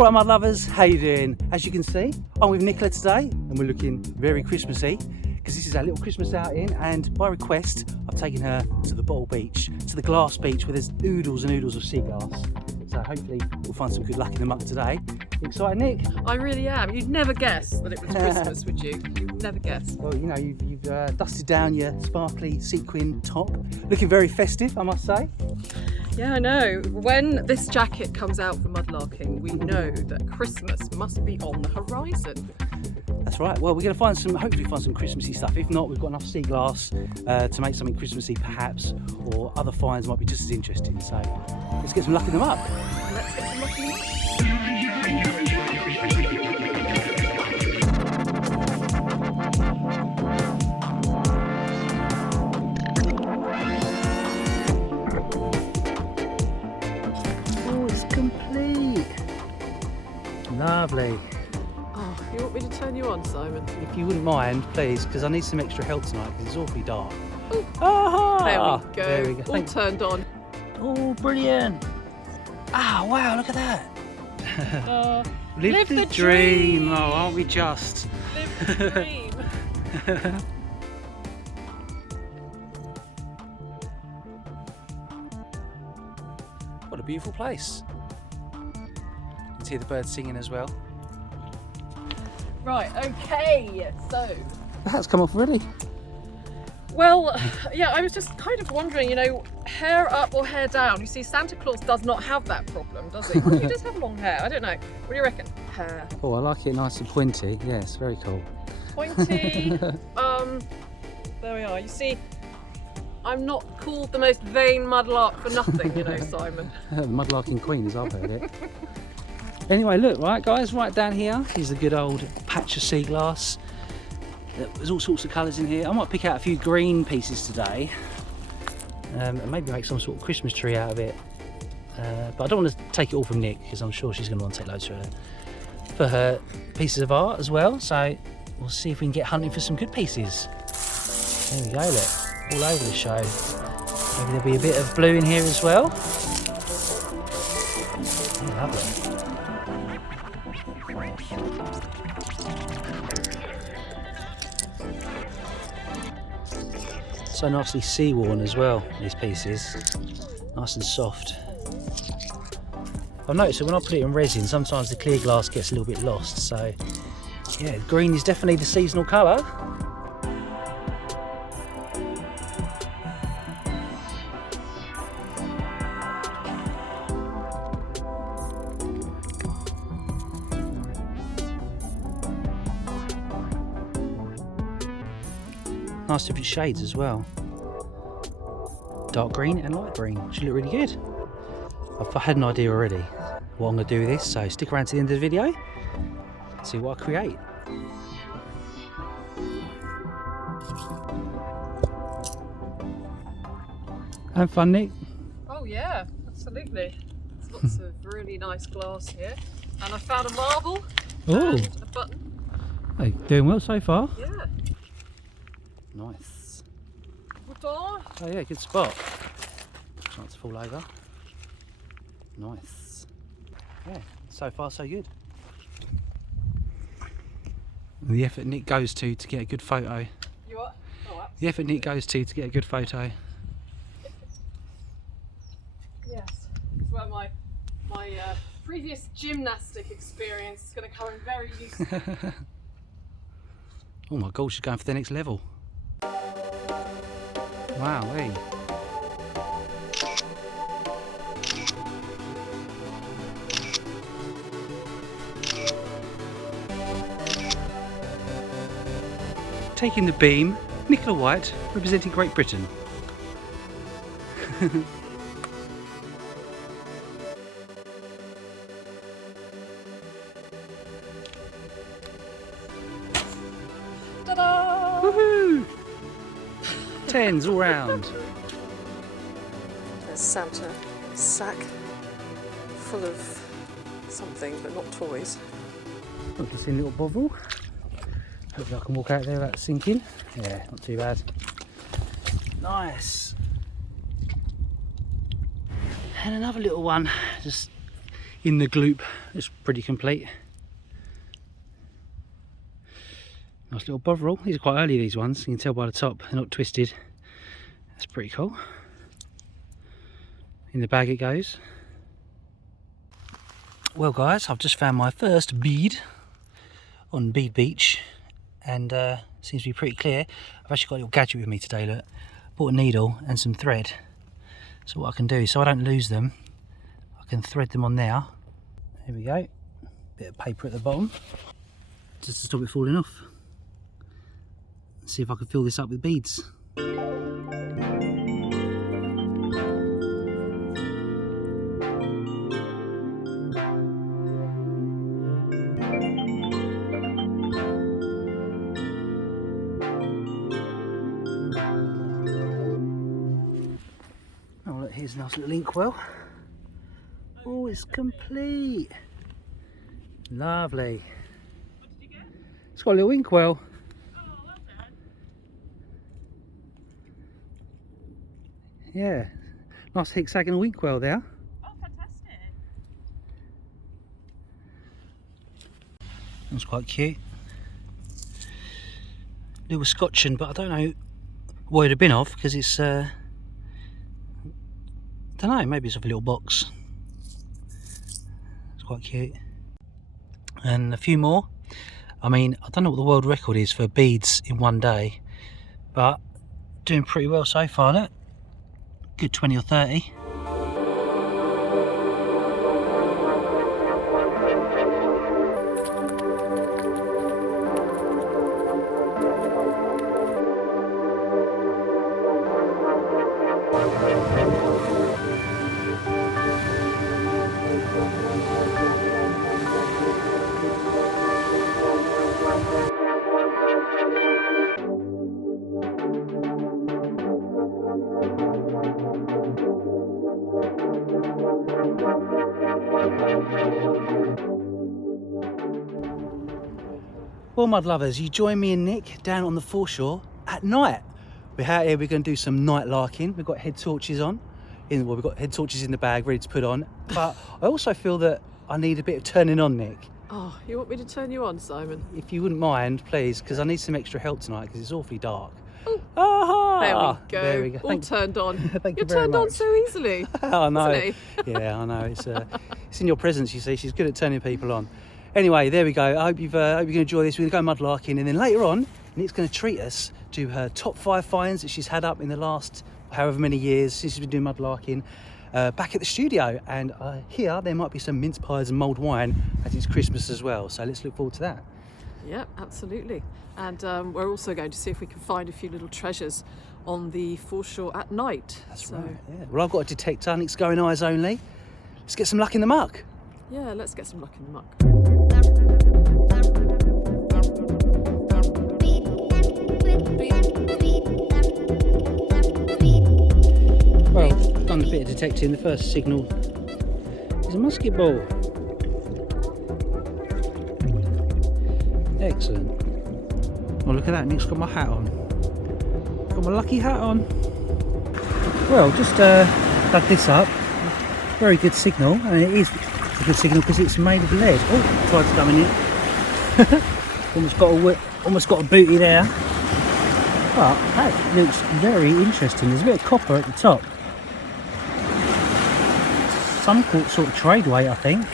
Alright mud lovers, how you doing? As you can see, I'm with Nicola today and we're looking very Christmassy because this is our little Christmas outing, and by request I've taken her to the bottle beach, to the glass beach where there's oodles and oodles of sea glass. So hopefully we'll find some good luck in the muck today. Excited, Nick? I really am. You'd never guess that it was Christmas, would you? You'd never guess. Well, you know, you've dusted down your sparkly sequin top. Looking very festive, I must say. Yeah, I know. When this jacket comes out for mudlarking, we know that Christmas must be on the horizon. That's right. Well, we're going to hopefully find some Christmassy stuff. If not, we've got enough sea glass to make something Christmassy perhaps, or other finds might be just as interesting. So let's get some luck in them up. Let's get some luck in them up. Lovely. Oh, you want me to turn you on, Simon? If you wouldn't mind, please, because I need some extra help tonight because it's awfully dark. Ooh. Aha! There we go. All Thanks. turned on. Oh, brilliant. Ah, wow, look at that. Live the the dream. dream. Oh, aren't we just? Live the dream. What a beautiful place. You can hear the birds singing as well. Right, okay, so. The hat's come off already. Well, yeah, I was just kind of wondering, you know, hair up or hair down? You see, Santa Claus does not have that problem, does he? Well, he does have long hair, I don't know. What do you reckon? Hair. Oh, I like it nice and pointy. Yes, very cool. Pointy. There we are. You see, I'm not called the most vain mudlark for nothing, you know, Simon. The mudlarking queen, as I've heard it. Anyway, look, right guys, right down here is a good old patch of sea glass. There's all sorts of colours in here. I might pick out a few green pieces today and maybe make some sort of Christmas tree out of it. But I don't want to take it all from Nick because I'm sure she's going to want to take loads for her pieces of art as well. So we'll see if we can get hunting for some good pieces. There we go, look, all over the show. Maybe there'll be a bit of blue in here as well. Oh, lovely. So nicely sea-worn as well, these pieces. Nice and soft. I've noticed that when I put it in resin, sometimes the clear glass gets a little bit lost. So yeah, green is definitely the seasonal colour. Nice different shades as well. Dark green and light green. Should look really good. I've had an idea already what I'm going to do with this, so stick around to the end of the video. See what I create. Have fun, Nick. Oh yeah, absolutely. There's lots of really nice glass here. And I found a marble and a button. Hey, doing well so far. Yeah. Nice. Oh yeah, good spot. Try not to fall over. Nice. Yeah, so far so good. The effort Nick goes to get a good photo. You what? Oh, The effort Nick goes to get a good photo. yes. It's where my previous gymnastic experience is going to come in very useful. Oh my God, she's going for the next level. Wow, hey. Taking the beam, Nicola White, representing Great Britain. Ta-da! Woohoo! Tens all round. There's Santa, sack full of something, but not toys. I can see a little bovril. Hopefully I can walk out there without sinking. Yeah, not too bad. Nice. And another little one, just in the gloop. It's pretty complete. Nice little bovril. These are quite early, these ones. You can tell by the top, they're not twisted. That's pretty cool. In the bag it goes. Well guys, I've just found my first bead on Bead Beach, and seems to be pretty clear. I've actually got a little gadget with me today, look. Bought a needle and some thread. So what I can do, so I don't lose them, I can thread them on there. There we go. Bit of paper at the bottom, just to stop it falling off. Let's see if I can fill this up with beads. Oh look, here's a nice little inkwell. Oh, it's complete. Lovely. What did you get? It's got a little inkwell. Oh, well done. Yeah, nice hexagonal inkwell there. Oh, fantastic. That's quite cute. Little scotching, but I don't know what it'd have been of, because it's I don't know, maybe it's off a little box. It's quite cute. And a few more. I mean, I don't know what the world record is for beads in one day, but doing pretty well so far, look. Good 20 or 30. Well, mud lovers, you join me and Nick down on the foreshore at night. We're out here, we're going to do some night larking. We've got head torches on. Well, we've got head torches in the bag ready to put on. But I also feel that I need a bit of turning on, Nick. Oh, you want me to turn you on, Simon? If you wouldn't mind, please, because I need some extra help tonight because it's awfully dark. Oh, aha! there we go. There we go. All turned on. Thank You're you very turned on much. so easily. I know. Isn't he? Yeah, I know. It's in your presence, you see. She's good at turning people on. Anyway, there we go. I hope you're going to enjoy this. We're going to go mudlarking, and then later on, Nick's going to treat us to her top 5 finds that she's had up in the last however many years since she's been doing mudlarking back at the studio. And here, there might be some mince pies and mulled wine, as it's Christmas as well. So let's look forward to that. Yep, absolutely. And we're also going to see if we can find a few little treasures on the foreshore at night. That's right, yeah. Well, I've got a detector. Nick's going eyes only. Let's get some luck in the muck. Yeah, let's get some luck in the muck. Well, I've done a bit of detecting. The first signal is a musket ball. Excellent. Oh, look at that, Nick's got my hat on. Got my lucky hat on. Well, just dug this up. Very good signal, and it is a good signal because it's made of lead. Oh, tried to come in here. almost got a booty there. But that looks very interesting. There's a bit of copper at the top. Some sort of trade weight, I think.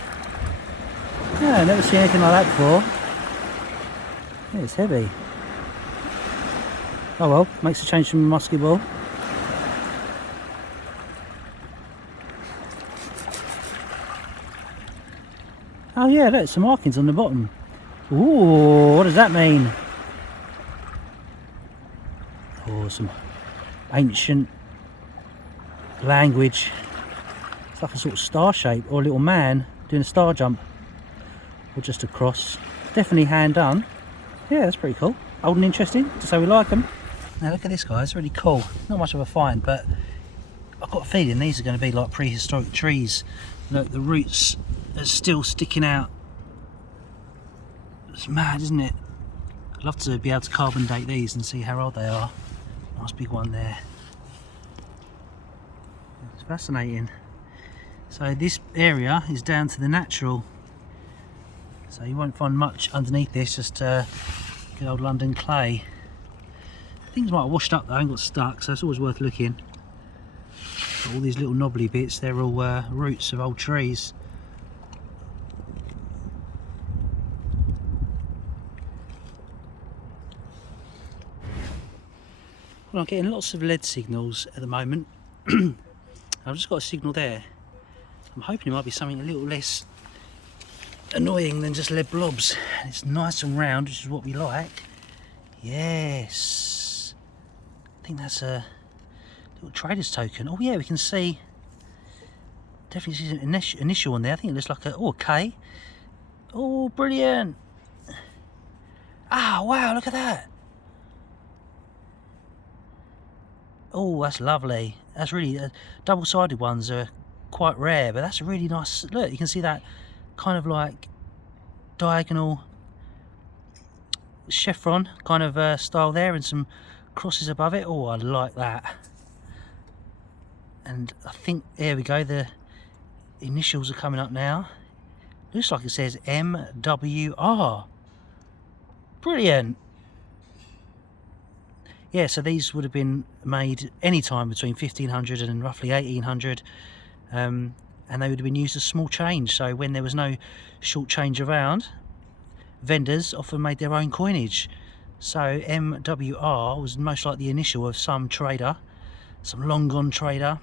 Yeah, I've never seen anything like that before. Yeah, it's heavy. Oh well, makes a change from a musket ball. Oh yeah, look, some markings on the bottom. Ooh, what does that mean? Oh, some ancient language. It's like a sort of star shape, or a little man doing a star jump. Or just a cross. Definitely hand done. Yeah, that's pretty cool. Old and interesting, to say we like them. Now look at this, guys, really cool. Not much of a find, but I've got a feeling these are going to be like prehistoric trees. Look, the roots are still sticking out. It's mad, isn't it? I'd love to be able to carbon date these and see how old they are. Nice big one there. It's fascinating. So this area is down to the natural. So you won't find much underneath this, just good old London clay. Things might have washed up though and got stuck, so it's always worth looking. But all these little knobbly bits, they're all roots of old trees. Well, I'm getting lots of lead signals at the moment. I've just got a signal there. I'm hoping it might be something a little less annoying than just lead blobs. It's nice and round, which is what we like. Yes. I think that's a little trader's token. Oh yeah, we can see, definitely see an initial on there. I think it looks like a K. Oh, brilliant. Ah, wow, look at that. Oh, that's lovely. That's really, double-sided ones are quite rare, but that's a really nice, look, you can see that kind of like diagonal chevron kind of style there, and some crosses above it. Oh, I like that. And I think, there we go, the initials are coming up now. Looks like it says MWR. Brilliant. Yeah, so these would have been made any time between 1500 and roughly 1800, and they would have been used as small change. So when there was no short change around, vendors often made their own coinage. So MWR was most like the initial of some trader, some long gone trader.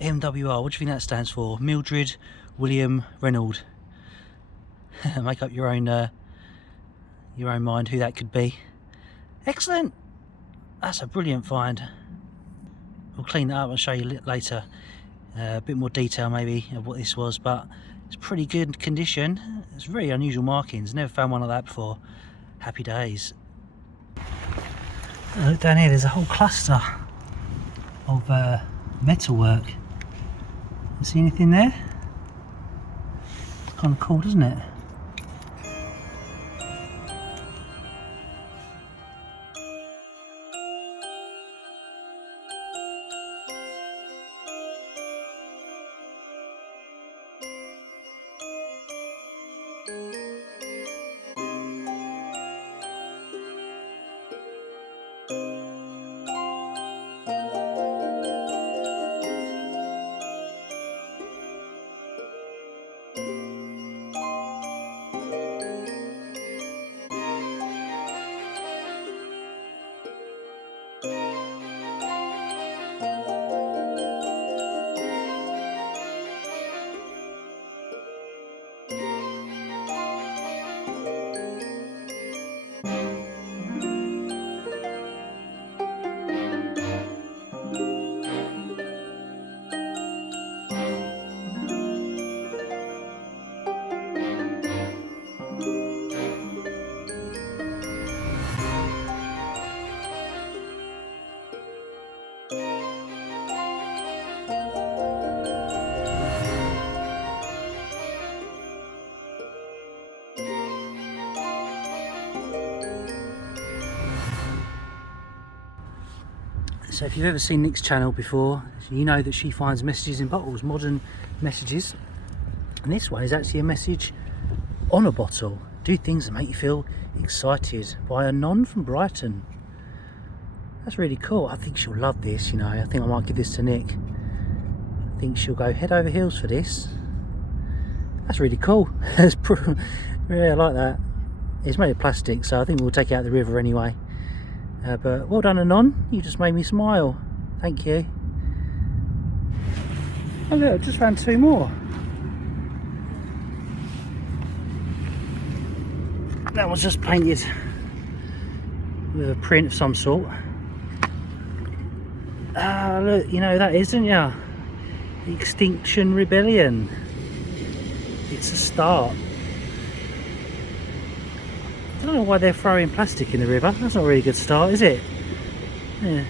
MWR, what do you think that stands for? Mildred William Reynolds. Make up your own mind who that could be. Excellent. That's a brilliant find. We'll clean that up and show you later. A bit more detail maybe of what this was, but it's pretty good condition. It's very unusual markings. Never found one like that before. Happy days. Look down here, there's a whole cluster of metalwork. You see anything there? It's kind of cool, doesn't it? So if you've ever seen Nick's channel before, you know that she finds messages in bottles, modern messages. And this one is actually a message on a bottle. Do things that make you feel excited, by a non from Brighton. That's really cool. I think she'll love this, you know. I think I might give this to Nick. I think she'll go head over heels for this. That's really cool. Yeah, I like that. It's made of plastic, so I think we'll take it out of the river anyway. But well done, Anon. You just made me smile. Thank you. Oh look, I just found two more. That was just painted with a print of some sort. Ah, look, you know that, isn't ya? The Extinction Rebellion. It's a start. I don't know why they're throwing plastic in the river. That's not a really good start, is it? Yeah.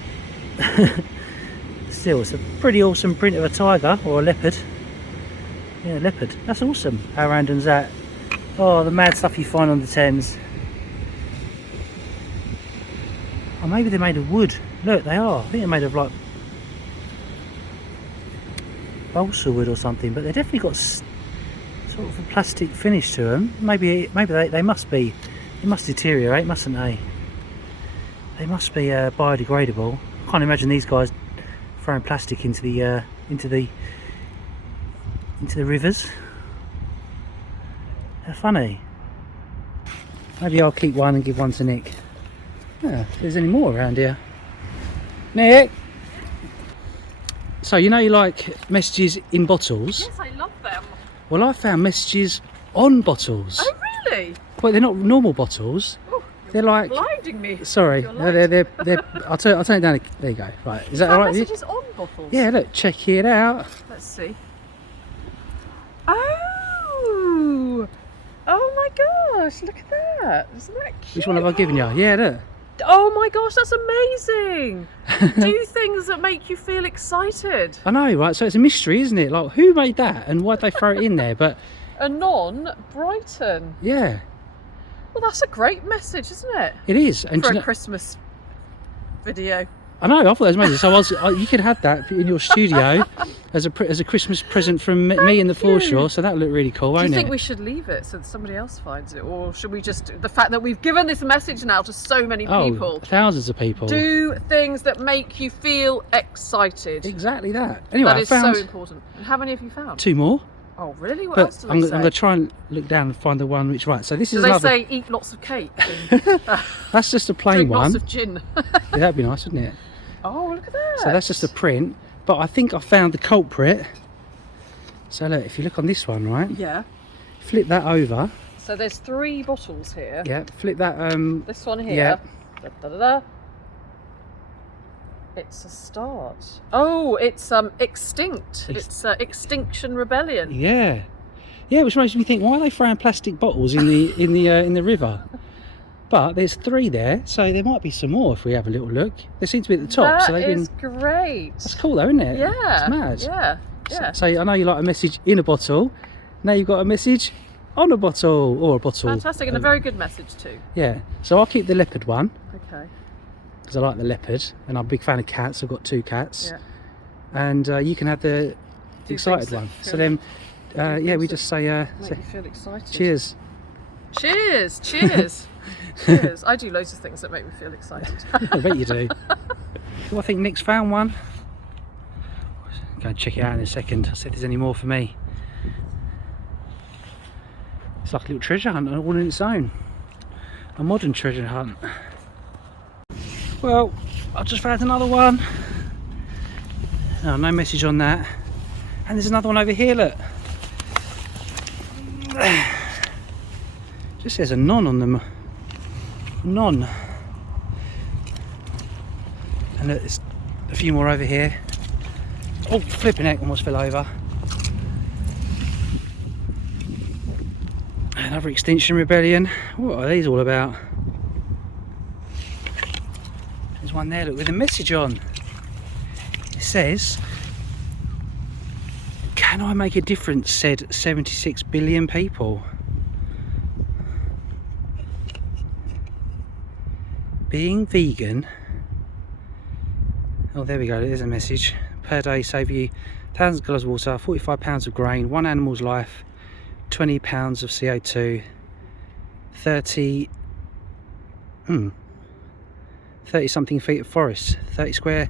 Still, it's a pretty awesome print of a tiger or a leopard. Yeah, leopard. That's awesome. How random's that? Oh, the mad stuff you find on the Thames. Oh, maybe they're made of wood. Look, they are. I think they're made of like... balsa wood or something, but they definitely got sort of a plastic finish to them. Maybe they must be. They must deteriorate, mustn't they? They must be biodegradable. I can't imagine these guys throwing plastic into the rivers. They're funny. Maybe I'll keep one and give one to Nick. Yeah, if there's any more around here. Nick! So you know you like messages in bottles? Yes, I love them. Well, I found messages on bottles. Oh, really? Well, they're not normal bottles. Ooh, they're like... blinding me. Sorry, they're I'll turn it down. There you go. Right, is that all right with you? Messages on bottles? Yeah, look, check it out. Let's see. Oh! Oh my gosh, look at that. Isn't that cute? Which one have I given you? Yeah, look. Oh my gosh, that's amazing. Do things that make you feel excited. I know, right? So it's a mystery, isn't it? Like, who made that and why'd they throw it in there? But Anon, Brighton. yeah. Well, that's a great message, isn't it? It is. And For a Christmas video. I know, I thought it was amazing. So you could have that in your studio as a Christmas present from me and the foreshore. So that would look really cool, won't it? Do you think we should leave it so that somebody else finds it? Or should we just, the fact that we've given this message now to so many people. Thousands of people. Do things that make you feel excited. Exactly that. Anyway, that is so important. And how many have you found? 2 more. Oh, really? What But else do they I'm say? going to try and look down and find the one which right. So this is Do they another. say eat lots of cake? That's just a plain Drink one. lots of gin. Yeah, that'd be nice, wouldn't it? Oh, look at that. So that's just a print. But I think I found the culprit. So look, if you look on this one, right? Yeah. Flip that over. So there's 3 bottles here. Yeah. Flip that. This one here. Yeah. Da, da, da, da. It's a start. Oh, it's extinct. It's Extinction Rebellion. Yeah. Yeah, which makes me think, why are they throwing plastic bottles in the river? But there's 3 there, so there might be some more if we have a little look. They seem to be at the top, so they've been. That is great. That's cool, though, isn't it? Yeah. It's mad. Yeah. Yeah. So I know you like a message in a bottle. Now you've got a message on a bottle, or a bottle. Fantastic, and a very good message too. Yeah. So I'll keep the leopard one Okay. because I like the leopard, and I'm a big fan of cats. I've got 2 cats. Yeah. And you can have the Do excited things that one. So feel- then, yeah, we that just say, Make you feel excited. cheers. Cheers. Cheers. Cheers. I do loads of things that make me feel excited. I bet you do. Well, I think Nick's found one. Go and check it out in a second. I'll see if there's any more for me. It's like a little treasure hunt all in its own. A modern treasure hunt. Well, I just found another one. Oh, no message on that. And there's another one over here, look. Just says a non on them. Non. And look, there's a few more over here. Oh, flipping heck, almost fell over. Another Extinction Rebellion. What are these all about? There's one there, look, with a message on. It says, "Can I make a difference?" said 76 billion people. Being vegan. Oh, there we go, there's a message. Per day save you thousands of gallons of water, 45 pounds of grain, 1 animal's life, 20 pounds of CO2, 30 something feet of forest, 30 square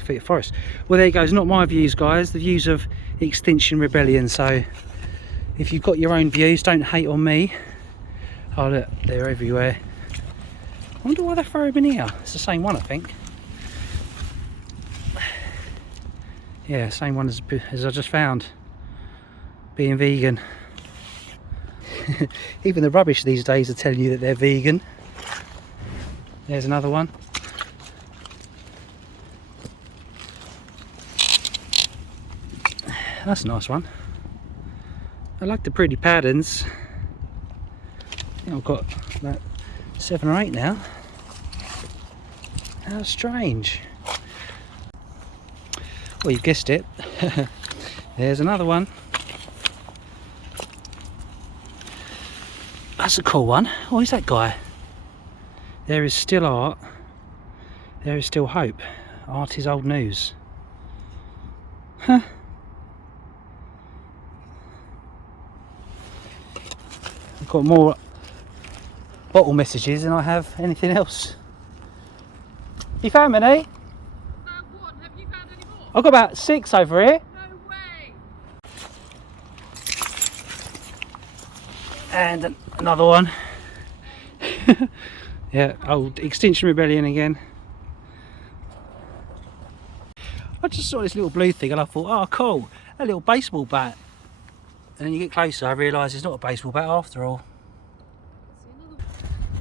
feet of forest. Well, there you go. It's not my views, guys, the views of Extinction Rebellion. So if you've got your own views, don't hate on me. Oh look, they're everywhere. I wonder why they throw them in here. It's the same one, I think. Yeah, same one as I just found. Being vegan. Even the rubbish these days are telling you that they're vegan. There's another one. That's a nice one. I like the pretty patterns. I think I've got about 7 or 8 now. How strange. Well, you guessed it. There's another one. That's a cool one. Oh, who's that guy? There is still art. There is still hope. Art is old news. Huh. I've got more bottle messages than I have anything else. You found many? One. Have you found any more? I've got about 6 over here. No way. And another one. Yeah, old Extinction Rebellion again. I just saw this little blue thing and I thought, oh cool, a little baseball bat. And then you get closer, I realise it's not a baseball bat after all.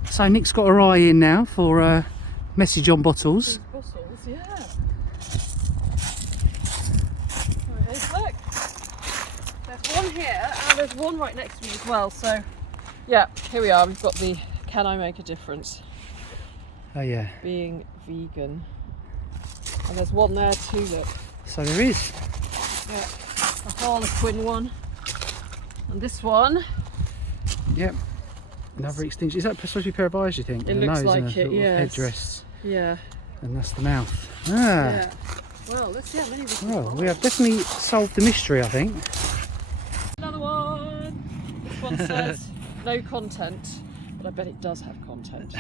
So Nick's got her eye in now for a message on bottles. Bottles, yeah. There it is, look. There's one here and there's one right next to me as well. So, yeah, here we are. We've got the Can I Make a Difference? Oh yeah. Being vegan. And there's one there too, look. So there is. Yeah, a Harlequin one. And this one. Yep. Another extinction. Is that supposed to be a pair of eyes, do you think? It and looks a nose like and a it, little yes. headdress. Yeah. And that's the mouth. Ah. Yeah. Well, let's see how many we can Well, find. we have definitely solved the mystery, I think. Another one. This one says no content, but I bet it does have content.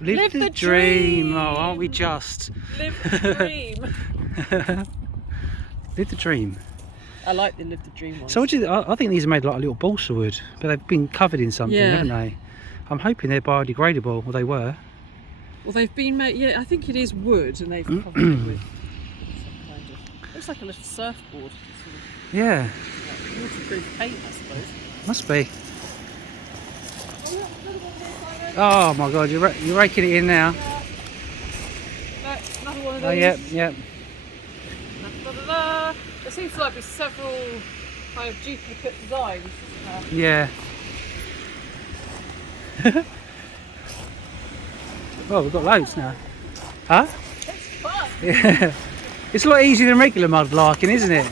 Live the dream. Oh, aren't we just? Live the dream. Live the dream. I like the Live the Dream ones. So what do you, I think these are made like a little balsa wood, but they've been covered in something, Yeah. haven't they? I'm hoping they're biodegradable, or they were. Well, they've been made. Yeah, I think it is wood, and they've covered it with some kind of. Looks like a little surfboard. Sort of, Yeah, like, waterproof paint, I suppose. must be. Oh, look, another one here, Simon. Oh my god, you're raking it in now. Yeah. No, another one of these. Oh yep, yep. Da, da, da. There seems to be several kind of duplicate designs. Yeah. Well, we've got loads now. Huh? It's fun. Yeah. It's a lot easier than regular mudlarking, isn't it?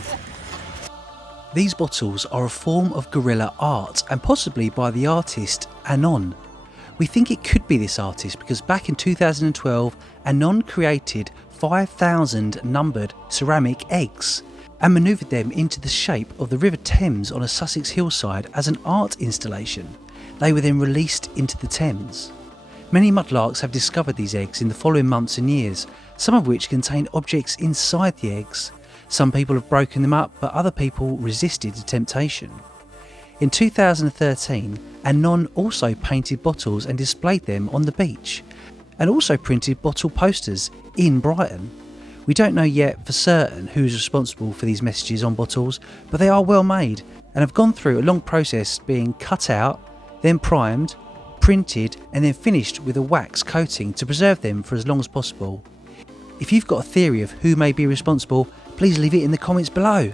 These bottles are a form of guerrilla art, and possibly by the artist Anon. We think it could be this artist because back in 2012, Anon created 5,000 numbered ceramic eggs and manoeuvred them into the shape of the River Thames on a Sussex hillside as an art installation. They were then released into the Thames. Many mudlarks have discovered these eggs in the following months and years, some of which contain objects inside the eggs. Some people have broken them up, but other people resisted the temptation. In 2013, Anon also painted bottles and displayed them on the beach, and also printed bottle posters in Brighton. We don't know yet for certain who is responsible for these messages on bottles, but they are well made and have gone through a long process being cut out, then primed, printed and then finished with a wax coating to preserve them for as long as possible. If you've got a theory of who may be responsible, please leave it in the comments below.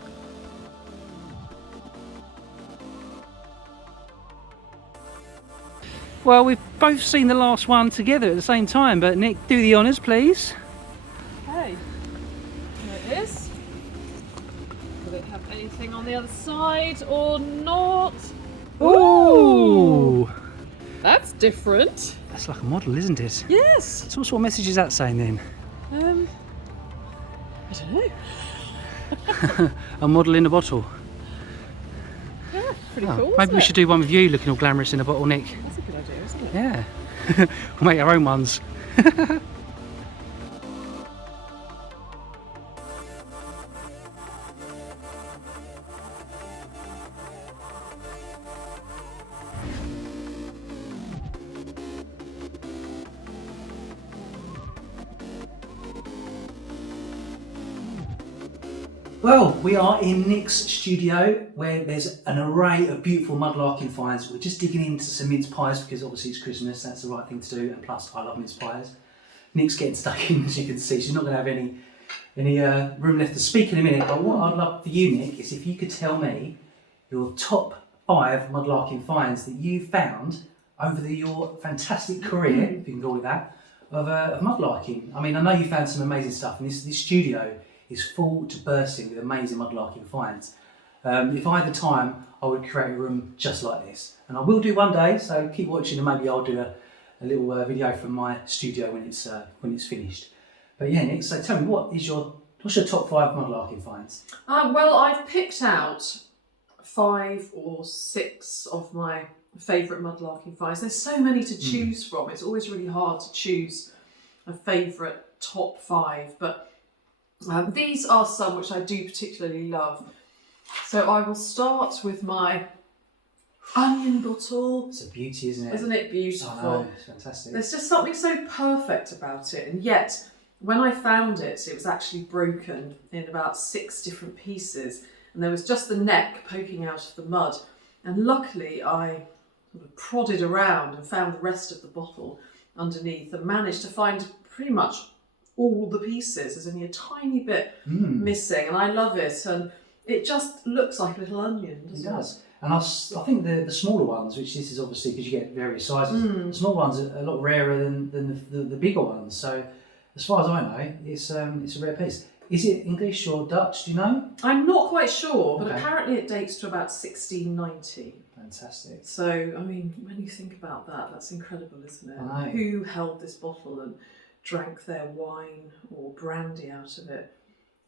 Well, we've both seen the last one together at the same time, but Nick, do the honours please. Okay, there it is. Will it have anything on the other side or not? Ooh! That's different. That's like a model, isn't it? Yes. So what sort of message is that saying then? I don't know. A model in a bottle. Yeah, pretty Oh, cool. maybe isn't we it? should do one with you looking all glamorous in a bottle, Nick. That's a good idea, isn't it? Yeah. We'll make our own ones. Well, we are in Nick's studio where there's an array of beautiful mudlarking finds. We're just digging into some mince pies because obviously it's Christmas, that's the right thing to do, and plus I love mince pies. Nick's getting stuck in, as you can see. She's not going to have any room left to speak in a minute, but what I'd love for you, Nick, is if you could tell me your top 5 mudlarking finds that you found over your fantastic career, if you can call it that, of mudlarking. I mean, I know you found some amazing stuff, and this studio is full to bursting with amazing mudlarking finds. If I had the time, I would create a room just like this. And I will do one day, so keep watching and maybe I'll do a little video from my studio when it's finished. But yeah, Nick, so tell me, what's your top 5 mudlarking finds? Well, I've picked out 5 or 6 of my favourite mudlarking finds. There's so many to choose from. It's always really hard to choose a favourite top 5, but these are some which I do particularly love. So I will start with my onion bottle. It's a beauty, isn't it? Isn't it beautiful? I know, it's fantastic. There's just something so perfect about it, and yet when I found it, it was actually broken in about 6 different pieces, and there was just the neck poking out of the mud. And luckily I sort of prodded around and found the rest of the bottle underneath and managed to find pretty much all the pieces. There's only a tiny bit missing, and I love it, and it just looks like a little onion, doesn't it? It does. And I think the smaller ones, which this is obviously because you get various sizes, the small ones are a lot rarer than the bigger ones. So as far as I know, it's a rare piece. Is it English or Dutch, do you know? I'm not quite sure, but Okay. apparently it dates to about 1690. Fantastic. So, I mean, when you think about that, that's incredible, isn't it? I know. Who held this bottle and drank their wine or brandy out of it?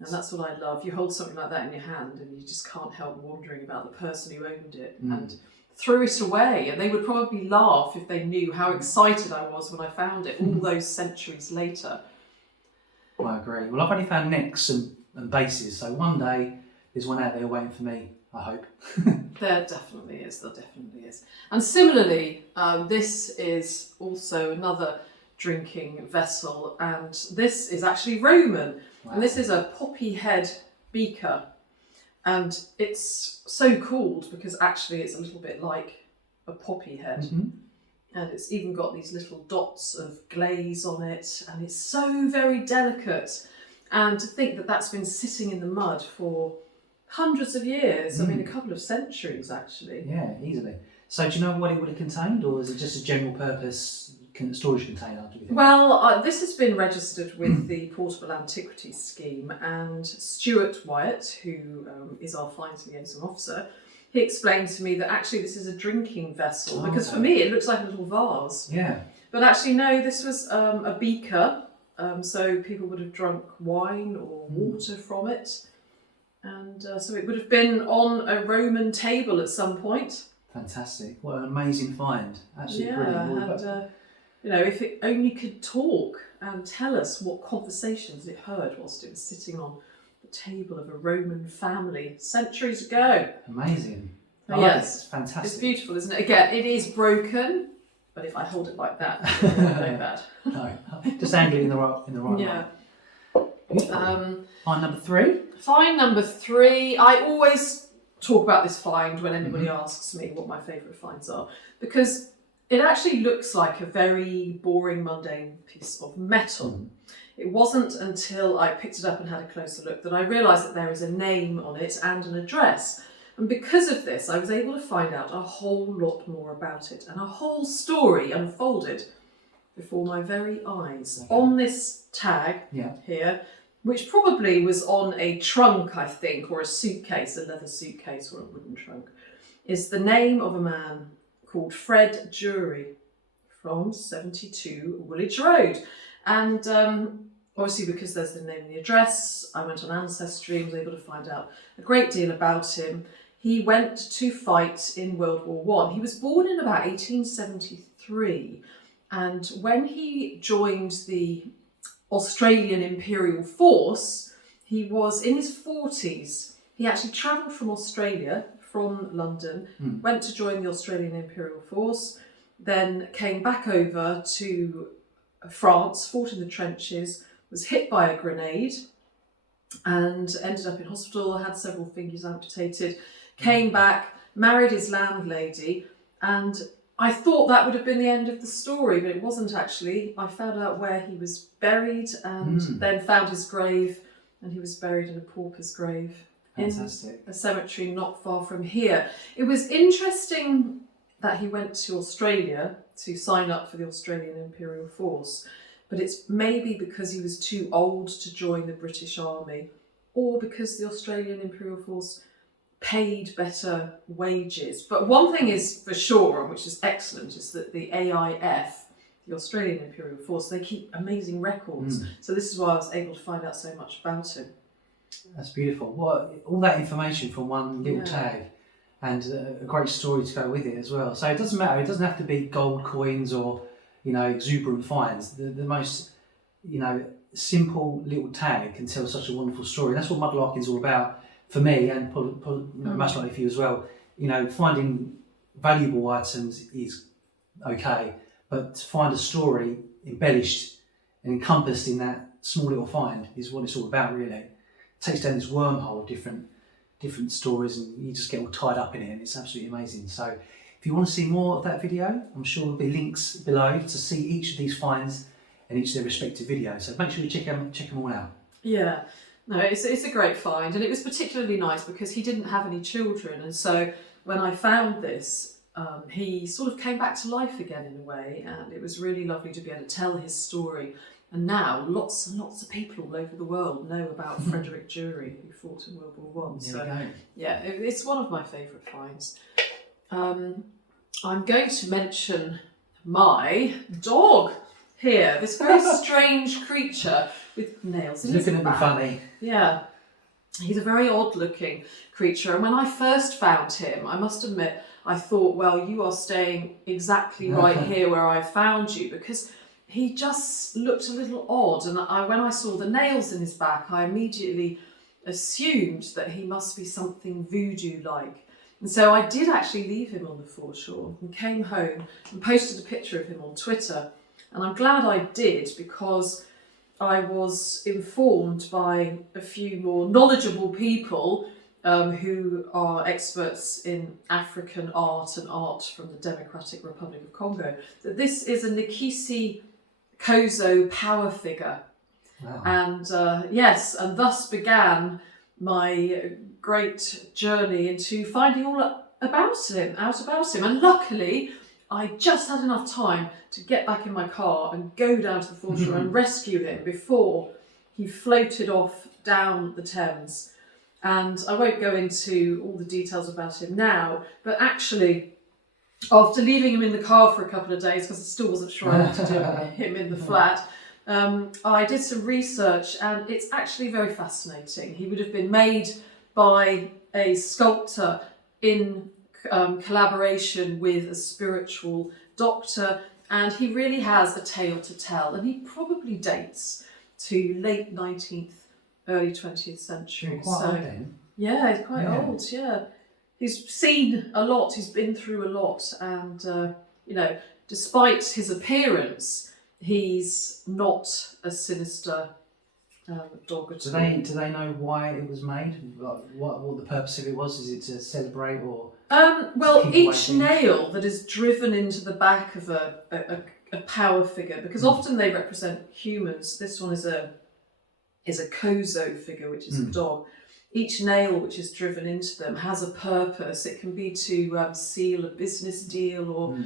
And that's what I love. You hold something like that in your hand and you just can't help wondering about the person who owned it and threw it away. And they would probably laugh if they knew how excited I was when I found it all those centuries later. I agree. Well, I've only found necks and bases, so one day there's one out there waiting for me, I hope. There definitely is. And similarly, this is also another drinking vessel, and this is actually Roman. Wow. And this is a poppy head beaker, and it's so called because actually it's a little bit like a poppy head. And it's even got these little dots of glaze on it, and it's so very delicate. And to think that that's been sitting in the mud for hundreds of years, I mean a couple of centuries actually. Yeah, easily. So do you know what it would have contained, or is it just a general purpose storage container, do you think? Well, this has been registered with the Portable Antiquities Scheme, and Stuart White, who is our Finds Liaison Officer, he explained to me that actually this is a drinking vessel, because for me it looks like a little vase. Yeah. But actually no, this was a beaker, so people would have drunk wine or water from it. And so it would have been on a Roman table at some point. Fantastic. What an amazing find. Absolutely brilliant. And you know, if it only could talk and tell us what conversations it heard whilst it was sitting on the table of a Roman family centuries ago. Amazing. Oh, yes. It's fantastic. It's beautiful, isn't it? Again, it is broken, but if I hold it like that, it won't go bad. No, just angle it in the right Yeah. way. Find number 3. Find number 3. I always talk about this find when anybody asks me what my favourite finds are, because it actually looks like a very boring, mundane piece of metal. It wasn't until I picked it up and had a closer look that I realised that there is a name on it and an address. And because of this, I was able to find out a whole lot more about it, and a whole story unfolded before my very eyes. Okay. On this tag here, which probably was on a trunk, I think, or a suitcase, a leather suitcase or a wooden trunk, is the name of a man called Fred Jury from 72 Woolwich Road. And obviously because there's the name and the address, I went on Ancestry and was able to find out a great deal about him. He went to fight in World War I. He was born in about 1873, and when he joined the Australian Imperial Force, he was in his 40s. He actually travelled from Australia, from London, went to join the Australian Imperial Force, then came back over to France, fought in the trenches, was hit by a grenade and ended up in hospital, had several fingers amputated, came back, married his landlady, and I thought that would have been the end of the story, but it wasn't actually. I found out where he was buried and then found his grave, and he was buried in a pauper's grave. Fantastic. In a cemetery not far from here. It was interesting that he went to Australia to sign up for the Australian Imperial Force, but it's maybe because he was too old to join the British Army, or because the Australian Imperial Force paid better wages. But one thing is for sure, and which is excellent, is that the AIF, the Australian Imperial Force, they keep amazing records. So this is why I was able to find out so much about him. That's beautiful. What all that information from one little tag. and a great story to go with it as well. So it doesn't matter, it doesn't have to be gold coins or, you know, exuberant finds. The most, you know, simple little tag can tell such a wonderful story. And that's what mudlarking is all about for me, and much likely for you as well. You know, finding valuable items is okay, but to find a story embellished and encompassed in that small little find is what it's all about, really. It takes down this wormhole of different stories, and you just get all tied up in it, and it's absolutely amazing. So if you want to see more of that video, I'm sure there'll be links below to see each of these finds and each of their respective videos. So make sure you check them all out. Yeah, no, it's a great find, and it was particularly nice because he didn't have any children, and so when I found this, he sort of came back to life again in a way, and it was really lovely to be able to tell his story. And now lots and lots of people all over the world know about Frederick Jury, who fought in World War I. So yeah, it's one of my favourite finds. I'm going to mention my dog here, this very strange creature with nails in his back. Looking at me funny. Yeah, he's a very odd looking creature, and when I first found him, I must admit, I thought, well, you are staying exactly right here where I found you, because he just looked a little odd, and when I saw the nails in his back, I immediately assumed that he must be something voodoo-like. And so I did actually leave him on the foreshore and came home and posted a picture of him on Twitter. And I'm glad I did, because I was informed by a few more knowledgeable people who are experts in African art and art from the Democratic Republic of Congo, that this is a Nikisi Kozo power figure. Wow. And yes, and thus began my great journey into finding all out about him. And luckily, I just had enough time to get back in my car and go down to the foreshore and rescue him before he floated off down the Thames. And I won't go into all the details about him now, but actually, after leaving him in the car for a couple of days, because I still wasn't sure I wanted to do him in the flat, I did some research, and it's actually very fascinating. He would have been made by a sculptor in collaboration with a spiritual doctor, and he really has a tale to tell, and he probably dates to late 19th, early 20th century. Quite old then. Yeah, he's quite old, yeah. He's seen a lot, he's been through a lot, and you know, despite his appearance, he's not a sinister dog at all. Do they know why it was made? Like, what the purpose of it was? Is it to celebrate or? Well, each nail that is driven into the back of a power figure, because often they represent humans. This one is a Kozo figure, which is a dog. Each nail which is driven into them has a purpose. It can be to seal a business deal, or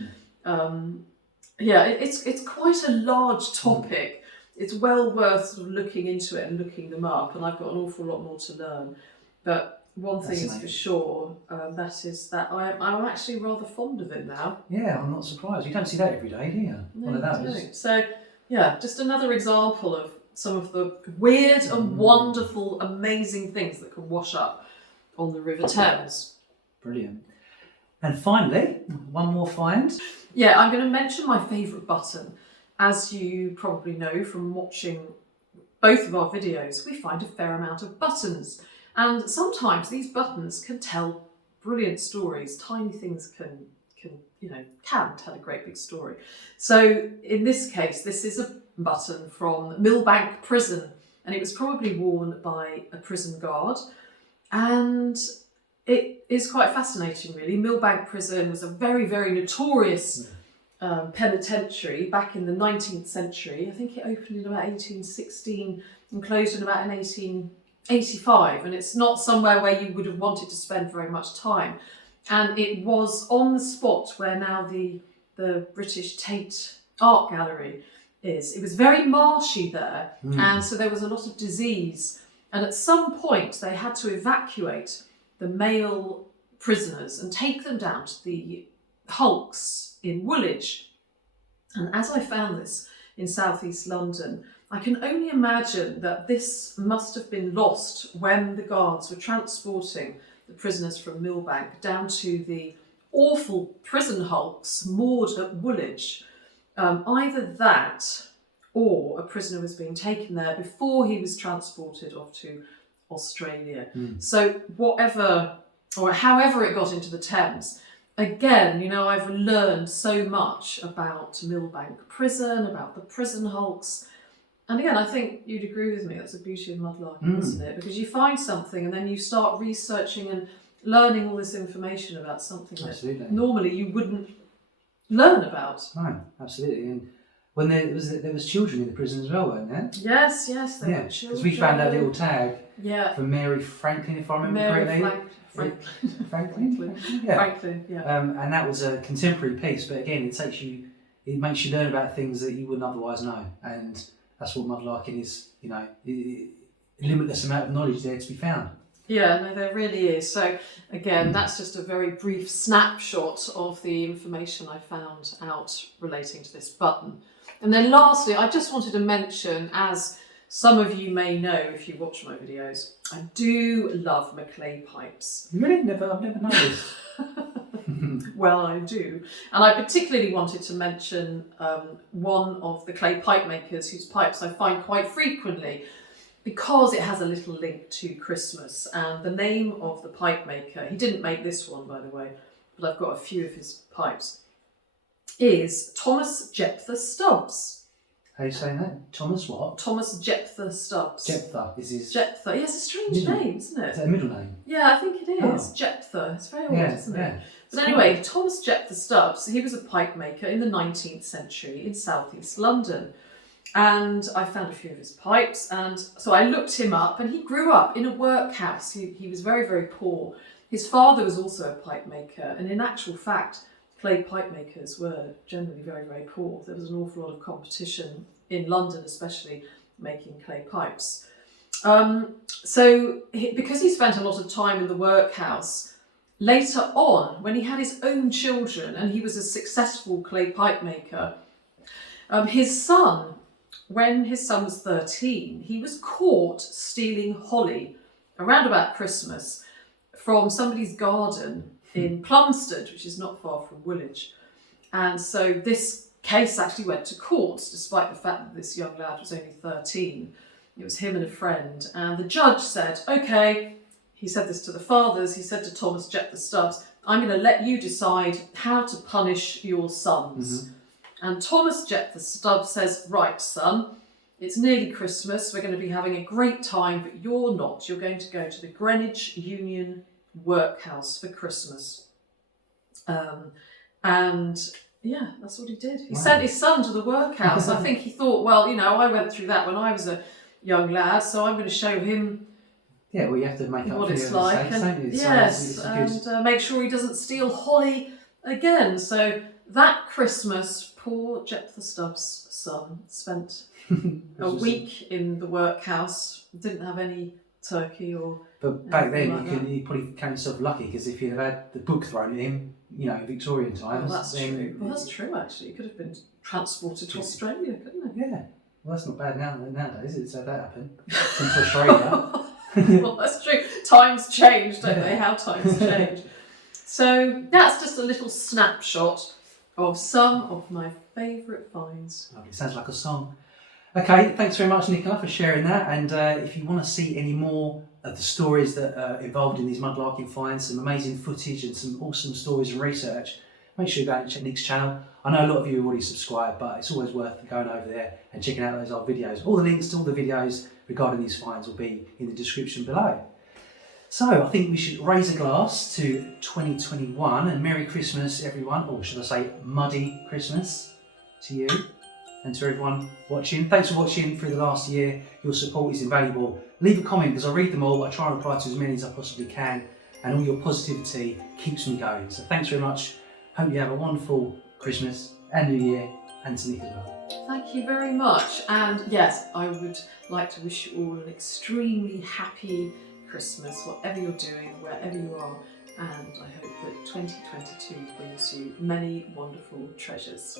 yeah, it's quite a large topic. It's well worth sort of looking into it and looking them up, and I've got an awful lot more to learn. But one thing is for sure, that is that I'm actually rather fond of it now. Yeah, I'm not surprised. You don't see that every day, do you? No, One of those. you don't. So yeah, just another example of some of the weird and wonderful, amazing things that can wash up on the River Thames. Brilliant. And finally, one more find. Yeah, I'm going to mention my favourite button. As you probably know from watching both of our videos, we find a fair amount of buttons. And sometimes these buttons can tell brilliant stories. Tiny things can tell a great big story. So in this case, this is a button from Millbank Prison, and it was probably worn by a prison guard. And it is quite fascinating, really. Millbank Prison was a very, very notorious penitentiary back in the 19th century. I think it opened in about 1816 and closed in about 1885, and it's not somewhere where you would have wanted to spend very much time. And it was on the spot where now the British Tate Art Gallery is. It was very marshy there, and so there was a lot of disease, and at some point they had to evacuate the male prisoners and take them down to the hulks in Woolwich. And as I found this in southeast London, I can only imagine that this must have been lost when the guards were transporting the prisoners from Millbank, down to the awful prison hulks moored at Woolwich. Either that or a prisoner was being taken there before he was transported off to Australia. So whatever, or however it got into the Thames, again, you know, I've learned so much about Millbank Prison, about the prison hulks. And again, I think you'd agree with me, that's the beauty of mudlarking, isn't it? Because you find something and then you start researching and learning all this information about something that normally you wouldn't learn about. No, absolutely. And when there was children in the prison as well, weren't there? Yes, there were children. Because we found that little tag from Mary Franklin, if I remember correctly. Franklin. And that was a contemporary piece, but again, it makes you learn about things that you wouldn't otherwise know, and that's what mudlarking is. You know, a limitless amount of knowledge there to be found. Yeah, no, there really is. So again, that's just a very brief snapshot of the information I found out relating to this button. And then lastly, I just wanted to mention, as some of you may know if you watch my videos, I do love my clay pipes. Really? I've never noticed. Well, I do. And I particularly wanted to mention one of the clay pipe makers whose pipes I find quite frequently, because it has a little link to Christmas. And the name of the pipe maker, he didn't make this one, by the way, but I've got a few of his pipes, is Thomas JEPTHA STUBBS. How are you saying that? Thomas what? Thomas JEPTHA STUBBS. JEPTHA is his... JEPTHA. He has a strange name, isn't it? Is that a middle name? Yeah, I think it is. Oh. JEPTHA. It's very odd, isn't it? Yeah. But anyway, Thomas JEPTHA STUBBS, he was a pipe maker in the 19th century in southeast London. And I found a few of his pipes, and so I looked him up, and he grew up in a workhouse. He was very, very poor. His father was also a pipe maker, and in actual fact, clay pipe makers were generally very, very poor. There was an awful lot of competition in London, especially making clay pipes. Because he spent a lot of time in the workhouse, later on, when he had his own children and he was a successful clay pipe maker, his son, when his son was 13, he was caught stealing holly around about Christmas from somebody's garden in Plumstead, which is not far from Woolwich. And so this case actually went to court, despite the fact that this young lad was only 13. It was him and a friend. And the judge said, okay, he said this to the fathers, he said to Thomas JEPTHA STUBBS, I'm going to let you decide how to punish your sons. And Thomas JEPTHA STUBBS says, right, son, it's nearly Christmas, we're going to be having a great time, but you're not. You're going to go to the Greenwich Union Workhouse for Christmas. And yeah, that's what he did. He sent his son to the workhouse. I think he thought, well, you know, I went through that when I was a young lad, so I'm going to show him well, you have to make up what for it's your like. mistakes, don't you? Yes, and make sure he doesn't steal holly again. So that Christmas, poor JEPTHA STUBBS' son spent a week in the workhouse, didn't have any turkey or... But back then, you probably count yourself lucky, because if you'd have had the book thrown at him, you know, in Victorian times... Well, that's true. Well, that's true, actually. He could have been transported to Australia, couldn't he? Yeah. Well, that's not bad nowadays, is it? So that happened. To Australia. Well, that's true. Times change, don't they? How times change. So that's just a little snapshot of some of my favourite finds. Lovely. Sounds like a song. Okay, thanks very much, Nicola, for sharing that. And if you want to see any more of the stories that are involved in these mudlarking finds, some amazing footage and some awesome stories and research, make sure you go and check Nick's channel. I know a lot of you have already subscribed, but it's always worth going over there and checking out those old videos. All the links to all the videos regarding these finds will be in the description below. So I think we should raise a glass to 2021 and Merry Christmas, everyone, or should I say Muddy Christmas to you and to everyone watching. Thanks for watching through the last year. Your support is invaluable. Leave a comment, because I read them all. I try and reply to as many as I possibly can, and all your positivity keeps me going. So thanks very much. Hope you have a wonderful Christmas and New Year, and to Nick as well. Thank you very much. And yes, I would like to wish you all an extremely happy Christmas, whatever you're doing, wherever you are. And I hope that 2022 brings you many wonderful treasures.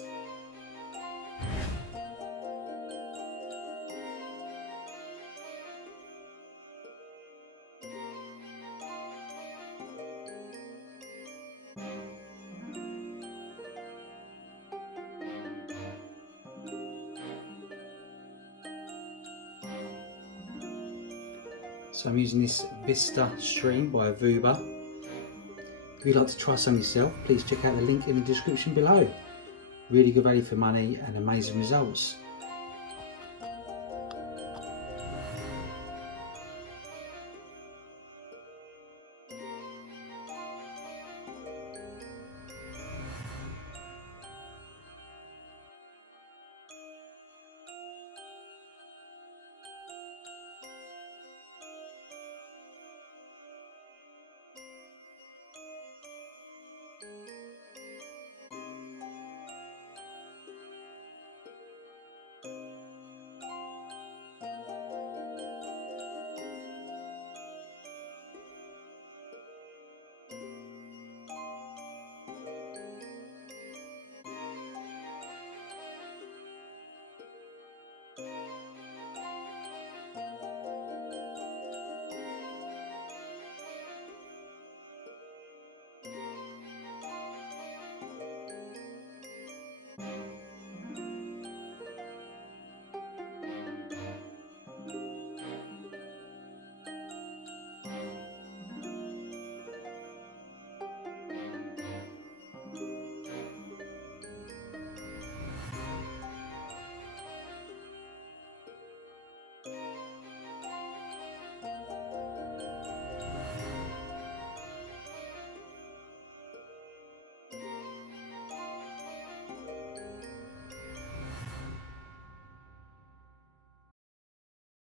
So I'm using this Vista Stream by Avuba. If you'd like to try some yourself, please check out the link in the description below. Really good value for money and amazing results.